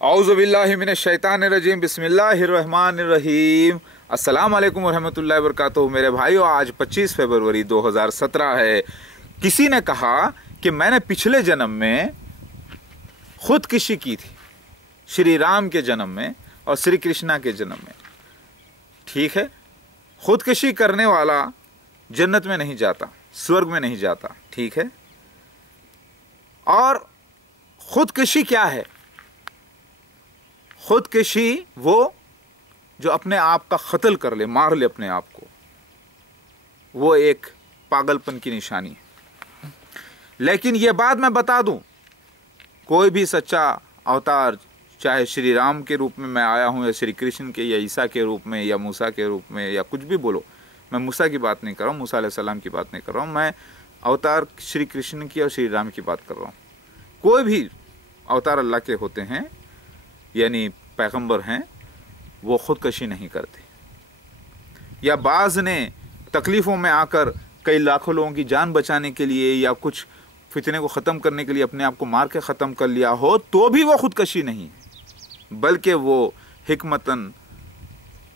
औज़ुबिल्लाहि मिनश्शैतानिर्रजीम बिस्मिल्लाहिर्रहमानिर्रहीम। अस्सलाम वालेकुम वरहमतुल्लाहि वबरकातुहू। मेरे भाइयों, आज 25 फरवरी 2017 है। किसी ने कहा कि मैंने पिछले जन्म में खुदकुशी की थी, श्री राम के जन्म में और श्री कृष्णा के जन्म में। ठीक है, खुदकुशी करने वाला जन्नत में नहीं जाता, स्वर्ग में नहीं जाता। ठीक है, और खुदकुशी क्या है? खुदकुशी वो जो अपने आप का कत्ल कर ले, मार ले अपने आप को, वो एक पागलपन की निशानी है। लेकिन ये बात मैं बता दूं, कोई भी सच्चा अवतार, चाहे श्री राम के रूप में मैं आया हूं या श्री कृष्ण के या ईसा के रूप में या मूसा के रूप में या कुछ भी बोलो, मैं मूसा की बात नहीं कर रहा हूँ, मूसा अलैहिस्सलाम की बात नहीं कर रहा हूँ, मैं अवतार श्री कृष्ण की और श्री राम की बात कर रहा हूँ। कोई भी अवतार अल्लाह के होते हैं, यानी पैगंबर हैं, वो खुदकुशी नहीं करते। या बाज़ ने तकलीफ़ों में आकर कई लाखों लोगों की जान बचाने के लिए या कुछ फितने को ख़त्म करने के लिए अपने आप को मार के ख़त्म कर लिया हो, तो भी वो खुदकुशी नहीं है, बल्कि वो हिकमतन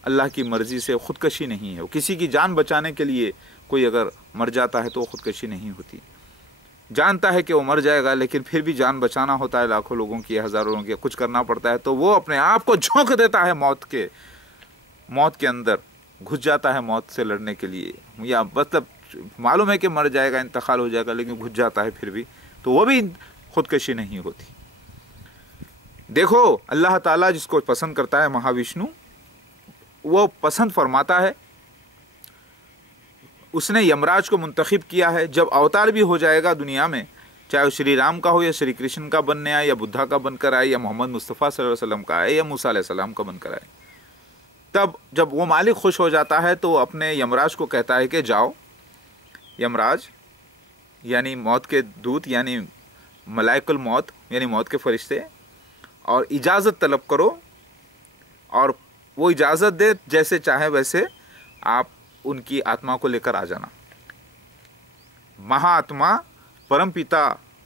अल्लाह की मर्ज़ी से खुदकुशी नहीं है। वो किसी की जान बचाने के लिए कोई अगर मर जाता है तो वो खुदकुशी नहीं होती। जानता है कि वो मर जाएगा, लेकिन फिर भी जान बचाना होता है, लाखों लोगों की, हज़ारों लोगों की, कुछ करना पड़ता है, तो वो अपने आप को झोंक देता है मौत के अंदर, घुस जाता है मौत से लड़ने के लिए। या मतलब मालूम है कि मर जाएगा, इंतकाल हो जाएगा, लेकिन घुस जाता है फिर भी, तो वो भी खुदकुशी नहीं होती। देखो, अल्लाह ताला जिसको पसंद करता है, महाविष्णु, वो पसंद फरमाता है। उसने यमराज को मुंतखब किया है। जब अवतार भी हो जाएगा दुनिया में, चाहे वो श्री राम का हो या श्री कृष्ण का बनने आए या बुद्धा का बनकर आए या मोहम्मद मुस्तफ़ा सल्लल्लाहु अलैहि वसल्लम का आए या मूसा अलैहि सलाम का बनकर आए, तब जब वो मालिक खुश हो जाता है तो अपने यमराज को कहता है कि जाओ, यमराज यानी मौत के दूत, यानी मलाइकुल मौत, यानी मौत के फरिश्ते, और इजाज़त तलब करो, और वो इजाज़त दे, जैसे चाहे वैसे आप उनकी आत्मा को लेकर आ जाना। महाआत्मा परमपिता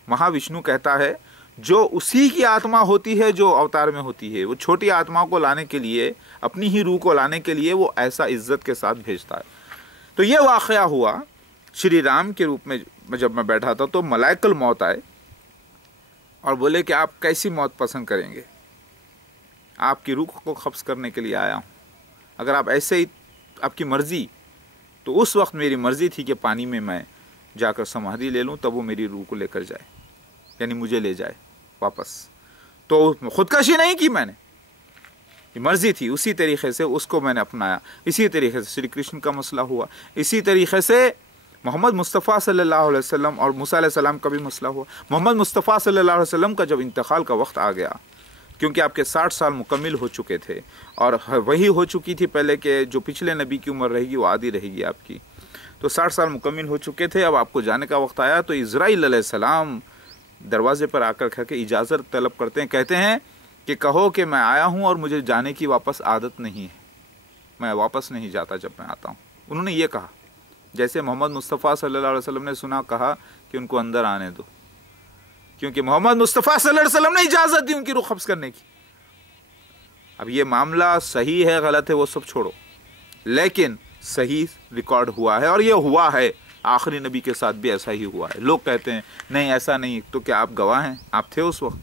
महाविष्णु कहता है, जो उसी की आत्मा होती है जो अवतार में होती है, वो छोटी आत्मा को लाने के लिए, अपनी ही रूह को लाने के लिए वो ऐसा इज्जत के साथ भेजता है। तो ये वाक़या हुआ श्री राम के रूप में। जब मैं बैठा था तो मलाइकुल मौत आए और बोले कि आप कैसी मौत पसंद करेंगे? आपकी रूह को कब्ज़ करने के लिए आया हूँ, अगर आप ऐसे ही आपकी मर्ज़ी। तो उस वक्त मेरी मर्ज़ी थी कि पानी में मैं जाकर समाधि ले लूँ, तब वो मेरी रूह को लेकर जाए, यानी मुझे ले जाए वापस। तो खुदकुशी नहीं की मैंने, मर्ज़ी थी, उसी तरीक़े से उसको मैंने अपनाया। इसी तरीक़े से श्री कृष्ण का मसला हुआ, इसी तरीक़े से मोहम्मद मुस्तफ़ा सल्लल्लाहु अलैहि वसल्लम और मूसा अलैहि सलाम का भी मसला हुआ। मोहम्मद मुस्तफ़ा सल्लल्लाहु अलैहि वसल्लम का जब इंतकाल का वक्त आ गया, क्योंकि आपके 60 साल मुकम्मिल हो चुके थे, और वही हो चुकी थी पहले के जो पिछले नबी की उम्र रहेगी वो आधी रहेगी आपकी, तो 60 साल मुकम्मिल हो चुके थे। अब आपको जाने का वक्त आया, तो इज़राइल अलैहिस्सलाम दरवाज़े पर आकर खा के इजाज़त तलब करते हैं, कहते हैं कि कहो कि मैं आया हूँ और मुझे जाने की वापस आदत नहीं है, मैं वापस नहीं जाता जब मैं आता हूँ। उन्होंने ये कहा, जैसे मोहम्मद मुस्तफ़ा सल्लल्लाहु अलैहि वसल्लम ने सुना, कहा कि उनको अंदर आने दो, क्योंकि मोहम्मद मुस्तफ़ा सल्लल्लाहु अलैहि वसल्लम ने इजाज़त दी उनकी रूह कब्ज़ करने की। अब ये मामला सही है गलत है वो सब छोड़ो, लेकिन सही रिकॉर्ड हुआ है, और ये हुआ है। आखिरी नबी के साथ भी ऐसा ही हुआ है। लोग कहते हैं नहीं ऐसा नहीं, तो क्या आप गवाह हैं? आप थे उस वक्त,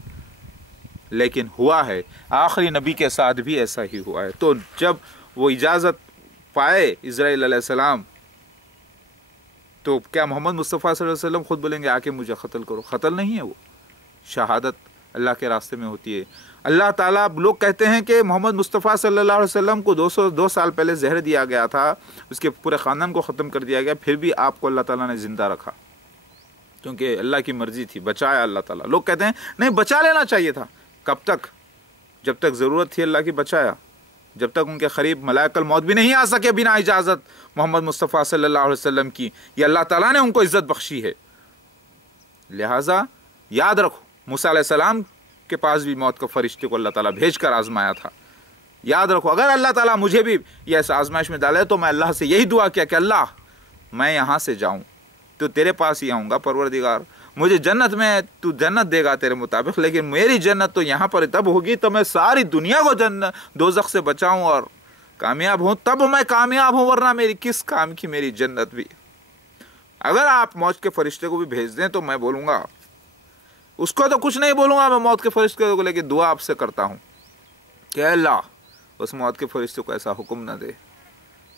लेकिन हुआ है, आखिरी नबी के साथ भी ऐसा ही हुआ है। तो जब वो इजाज़त पाए इज़राइल अलैहिस्सलाम, तो क्या मोहम्मद मुस्तफ़ा सल्लल्लाहु अलैहि वसल्लम खुद बोलेंगे आके मुझे कत्ल करो? कत्ल नहीं है वो, शहादत अल्लाह के रास्ते में होती है। अल्लाह ताला, लोग कहते हैं कि मोहम्मद मुस्तफ़ा सल्लल्लाहु अलैहि वसल्लम को 202 साल पहले जहर दिया गया था, उसके पूरे ख़ानदान को ख़त्म कर दिया गया, फिर भी आपको अल्लाह ताला ने ज़िंदा रखा, क्योंकि अल्लाह की मर्ज़ी थी, बचाया अल्लाह ताला। लोग कहते हैं नहीं, बचा लेना चाहिए था। कब तक? जब तक ज़रूरत थी अल्लाह की बचाया, जब तक उनके करीब मलाइकुल मौत भी नहीं आ सके बिना इजाज़त मोहम्मद मुस्तफ़ा सल्लल्लाहु अलैहि वसल्लम की। ये अल्लाह ताला ने उनको इज़्ज़त बख्शी है। लिहाजा याद रखो, मूसा अलैहि सलाम के पास भी मौत के फरिश्ते को अल्लाह ताला भेज कर आजमाया था। याद रखो, अगर अल्लाह ताला मुझे भी ये ऐसा आजमाइश में डाले, तो मैं अल्लाह से यही दुआ किया कि अल्लाह मैं यहाँ से जाऊँ तो तेरे पास ही आऊँगा परवरदिगार, मुझे जन्नत में तू जन्नत देगा तेरे मुताबिक, लेकिन मेरी जन्नत तो यहाँ पर तब होगी तो मैं सारी दुनिया को जन्नत दोज़ख से बचाऊं और कामयाब हूं, तब मैं कामयाब हूं, वरना मेरी किस काम की मेरी जन्नत भी। अगर आप मौत के फरिश्ते को भी भेज दें तो मैं बोलूँगा, उसको तो कुछ नहीं बोलूँगा, मैं मौत के फरिश्ते को लेकर दुआ आपसे करता हूँ कि अल्लाह उस मौत के फरिश्ते को ऐसा हुक्म ना दे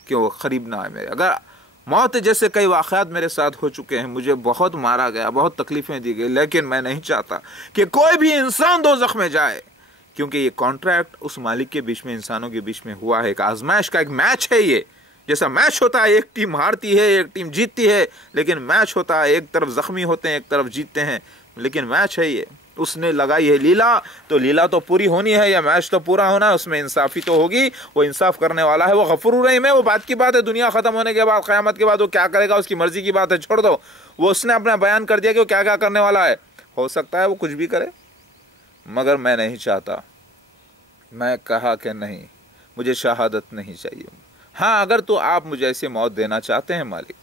कि वो करीब ना आए मेरे। अगर मौत जैसे कई वाक़यात मेरे साथ हो चुके हैं, मुझे बहुत मारा गया, बहुत तकलीफ़ें दी गई, लेकिन मैं नहीं चाहता कि कोई भी इंसान दोज़ख में जाए, क्योंकि ये कॉन्ट्रैक्ट उस मालिक के बीच में, इंसानों के बीच में हुआ है। एक आजमाइश का एक मैच है ये। जैसा मैच होता है, एक टीम हारती है, एक टीम जीतती है, लेकिन मैच होता है, एक तरफ ज़ख्मी होते हैं, एक तरफ जीतते हैं, लेकिन मैच है ये। उसने लगाई है लीला, तो लीला तो पूरी होनी है, या मैच तो पूरा होना है, उसमें इंसाफ़ी तो होगी। वो इंसाफ करने वाला है, वो गफूर रहीम है। वो बात की बात है, दुनिया ख़त्म होने के बाद, क़यामत के बाद वो क्या करेगा उसकी मर्ज़ी की बात है, छोड़ दो। वो उसने अपना बयान कर दिया कि वो क्या क्या करने वाला है। हो सकता है वो कुछ भी करे, मगर मैं नहीं चाहता। मैं कहा कि नहीं, मुझे शहादत नहीं चाहिए। हाँ, अगर तो आप मुझे ऐसी मौत देना चाहते हैं मालिक,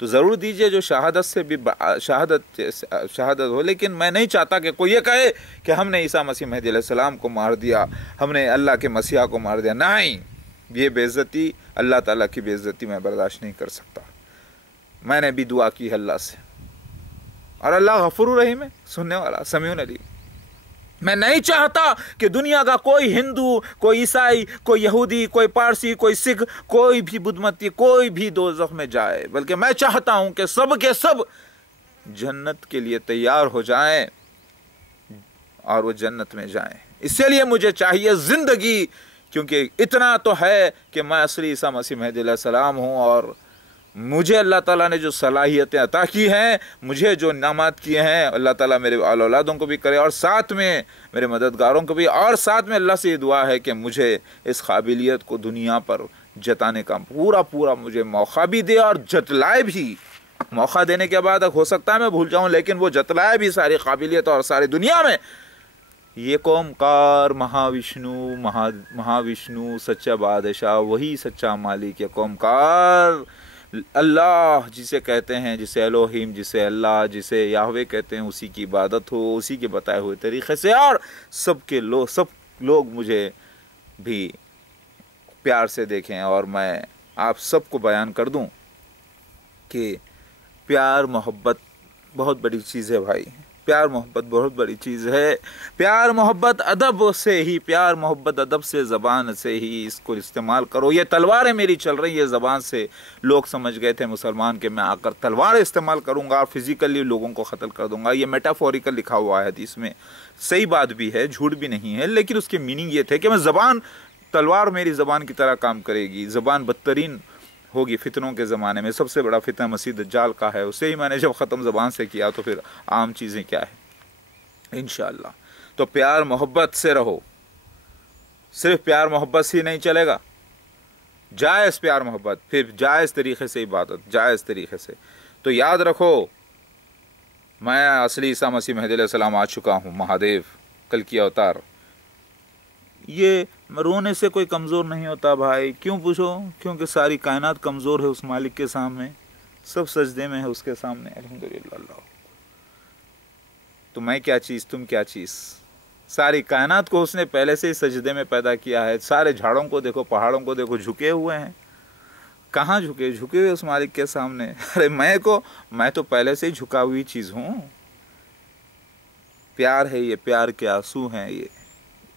तो ज़रूर दीजिए जो शहादत से भी शहादत हो। लेकिन मैं नहीं चाहता कि कोई ये कहे कि हमने ईसा मसीह मेहदी अलैहिस्सलाम को मार दिया, हमने अल्लाह के मसीहा को मार दिया। नहीं, ये बेइज्जती, अल्लाह ताला की बेइज्जती मैं बर्दाश्त नहीं कर सकता। मैंने भी दुआ की अल्लाह से, और अल्लाह गफूर रहीम है, सुनने वाला, समीउन अलीम। मैं नहीं चाहता कि दुनिया का कोई हिंदू, कोई ईसाई, कोई यहूदी, कोई पारसी, कोई सिख, कोई भी बुद्धमती, कोई भी दोज़ख में जाए, बल्कि मैं चाहता हूं कि सब के सब जन्नत के लिए तैयार हो जाएं और वो जन्नत में जाएं। इसलिए मुझे चाहिए ज़िंदगी, क्योंकि इतना तो है कि मैं असली ईसा मसीह मेहदी अलैहिस्सलाम हूँ, और मुझे अल्लाह ताला ने जो सलाहियतें अता की हैं, मुझे जो इनामात किए हैं, अल्लाह ताला मेरे औलादों को भी करे, और साथ में मेरे मददगारों को भी, और साथ में अल्लाह से ये दुआ है कि मुझे इस काबिलियत को दुनिया पर जताने का पूरा पूरा मुझे मौका भी दे, और जतलाए भी। मौका देने के बाद हो सकता है मैं भूल जाऊँ, लेकिन वो जतलाए भी सारी काबिलियत और सारी दुनिया में। ये कौमकार महाविष्णु सच्चा बादशाह, वही सच्चा मालिक है। कौमकार अल्लाह जिसे कहते हैं, जिसे एलोहिम, जिसे अल्लाह, जिसे याहवे कहते हैं, उसी की इबादत हो, उसी के बताए हुए तरीक़े से। और सब लोग मुझे भी प्यार से देखें, और मैं आप सबको बयान कर दूं कि प्यार मोहब्बत बहुत बड़ी चीज़ है भाई। प्यार मोहब्बत बहुत बड़ी चीज़ है। प्यार मोहब्बत अदब से ही, प्यार मोहब्बत अदब से, ज़बान से ही इसको इस्तेमाल करो। ये तलवारें मेरी चल रही है ज़बान से, लोग समझ गए थे मुसलमान के मैं आकर तलवार इस्तेमाल करूँगा और फिज़िकली लोगों को क़त्ल कर दूँगा। ये मेटाफोरिकल लिखा हुआ है हदीस में, सही बात भी है, झूठ भी नहीं है, लेकिन उसके मीनिंग ये थे कि मैं ज़बान, तलवार मेरी ज़बान की तरह काम करेगी। ज़बान बदतरीन होगी फितनों के ज़माने में। सबसे बड़ा फितना मसीह दज्जाल का है, उसे ही मैंने जब ख़त्म ज़बान से किया तो फिर आम चीज़ें क्या है इंशाअल्लाह। तो प्यार मोहब्बत से रहो। सिर्फ प्यार मोहब्बत से ही नहीं चलेगा, जायज़ प्यार मोहब्बत, फिर जायज़ तरीक़े से इबादत, जायज़ तरीक़े से। तो याद रखो, मैं असली ईसा मसीह मेहदी अलैहिस्सलाम आ चुका हूँ, महादेव कल की अवतार। ये रोने से कोई कमज़ोर नहीं होता भाई। क्यों पूछो? क्योंकि सारी कायनात कमज़ोर है उस मालिक के सामने, सब सजदे में है उसके सामने। अल्हम्दुलिल्लाह। तो मैं क्या चीज़, तुम क्या चीज़? सारी कायनात को उसने पहले से ही सजदे में पैदा किया है। सारे झाड़ों को देखो, पहाड़ों को देखो, झुके हुए हैं। कहाँ झुके? झुके हुए उस मालिक के सामने। अरे मैं तो पहले से ही झुका हुई चीज़ हूँ। प्यार है ये, प्यार के आंसू हैं ये,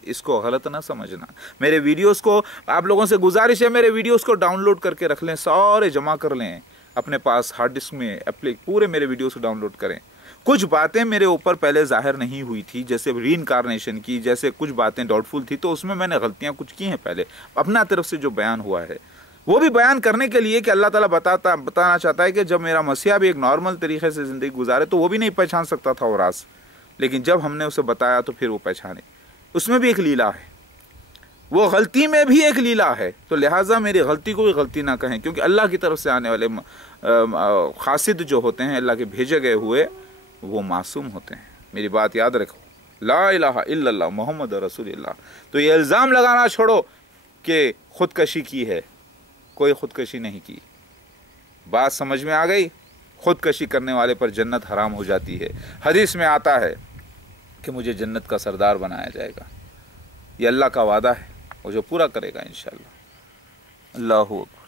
इसको गलत ना समझना। मेरे वीडियोस को, आप लोगों से गुजारिश है, मेरे वीडियोस को डाउनलोड करके रख लें, सारे जमा कर लें अपने पास हार्ड डिस्क में, पूरे मेरे वीडियोस को डाउनलोड करें। कुछ बातें मेरे ऊपर पहले जाहिर नहीं हुई थी, जैसे रीइंकारनेशन की, जैसे कुछ बातें डाउटफुल थी, तो उसमें मैंने गलतियाँ कुछ की हैं पहले। अपना तरफ से जो बयान हुआ है वो भी बयान करने के लिए कि अल्लाह ताला बताना चाहता है कि जब मेरा मसीहा भी एक नॉर्मल तरीके से ज़िंदगी गुजारे तो वो भी नहीं पहचान सकता था वो राज, लेकिन जब हमने उसे बताया तो फिर वो पहचाने। उसमें भी एक लीला है, वो गलती में भी एक लीला है। तो लिहाजा मेरी गलती को भी गलती ना कहें, क्योंकि अल्लाह की तरफ से आने वाले खासिद जो होते हैं, अल्लाह के भेजे गए हुए, वो मासूम होते हैं। मेरी बात याद रखो, ला इलाहा इल्लल्लाह मोहम्मद रसूलुल्लाह। तो ये इल्ज़ाम लगाना छोड़ो कि ख़ुदकशी की है, कोई ख़ुदकशी नहीं की। बात समझ में आ गई? खुदकशी करने वाले पर जन्नत हराम हो जाती है। हदीस में आता है कि मुझे जन्नत का सरदार बनाया जाएगा। ये अल्लाह का वादा है, वो जो पूरा करेगा इंशाअल्लाह। अल्लाहू अकबर।